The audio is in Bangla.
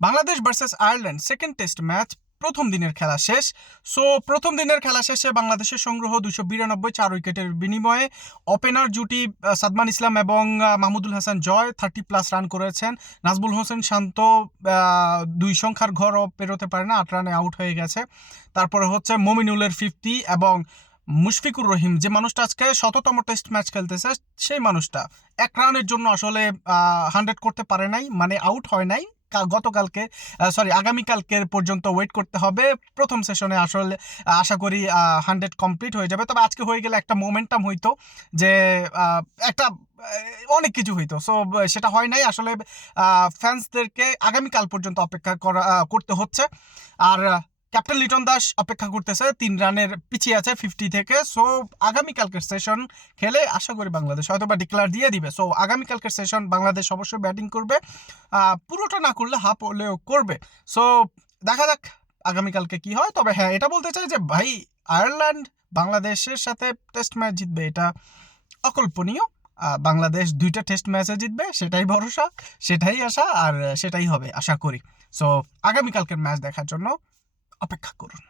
Bangladesh versus Ireland second test match প্রথম দিনের খেলা শেষ। সো প্রথম দিনের খেলা শেষে বাংলাদেশের সংগ্রহ 292, 4 উইকেটের বিনিময়ে। ওপেনার জুটি সাদমান ইসলাম এবং মাহমুদুল হাসান জয় 30+ রান করেছেন। নাজমুল হোসেন শান্ত 2 সংখ্যার ঘরও পেরোতে পারে না, 8 রানে আউট হয়ে গেছে। তারপরে হচ্ছে মমিনুলের 50 এবং মুশফিকুর রহিম, যে মানুষটা আজকে 100তম টেস্ট ম্যাচ খেলতেছে, সেই মানুষটা 1 রানের জন্য আসলে 100 করতে পারে নাই, মানে আউট হয় নাই। গতকালকে আগামীকালকের পর্যন্ত ওয়েট করতে হবে। প্রথম সেশনে আসলে আশা করি 100 কমপ্লিট হয়ে যাবে। তবে আজকে হয়ে গেলে একটা মোমেন্টাম হইতো, যে একটা অনেক কিছু হইতো। সো সেটা হয় নাই আসলে। ফ্যান্সদেরকে আগামীকাল পর্যন্ত অপেক্ষা করতে হচ্ছে। আর ক্যাপ্টেন লিটন দাস অপেক্ষা করতেছে, 3 রানের পিছিয়ে আছে 50 থেকে। সো আগামীকালকের সেশন খেলে আশা করি বাংলাদেশ হয়তো বা ডিক্লেয়ার দিয়ে দিবে। সো আগামীকালকের সেশন বাংলাদেশ অবশ্যই ব্যাটিং করবে, পুরোটা না করলে হাফ হলেও করবে। সো দেখা যাক আগামীকালকে কি হয়। তবে হ্যাঁ, এটা বলতে চাই যে ভাই, আয়ারল্যান্ড বাংলাদেশের সাথে টেস্ট ম্যাচ জিতবে এটা অকল্পনীয়। বাংলাদেশ 2টা টেস্ট ম্যাচে জিতবে, সেটাই ভরসা, সেটাই আশা, আর সেটাই হবে আশা করি। সো আগামীকালকের ম্যাচ দেখার জন্য অপেক্ষা করুন।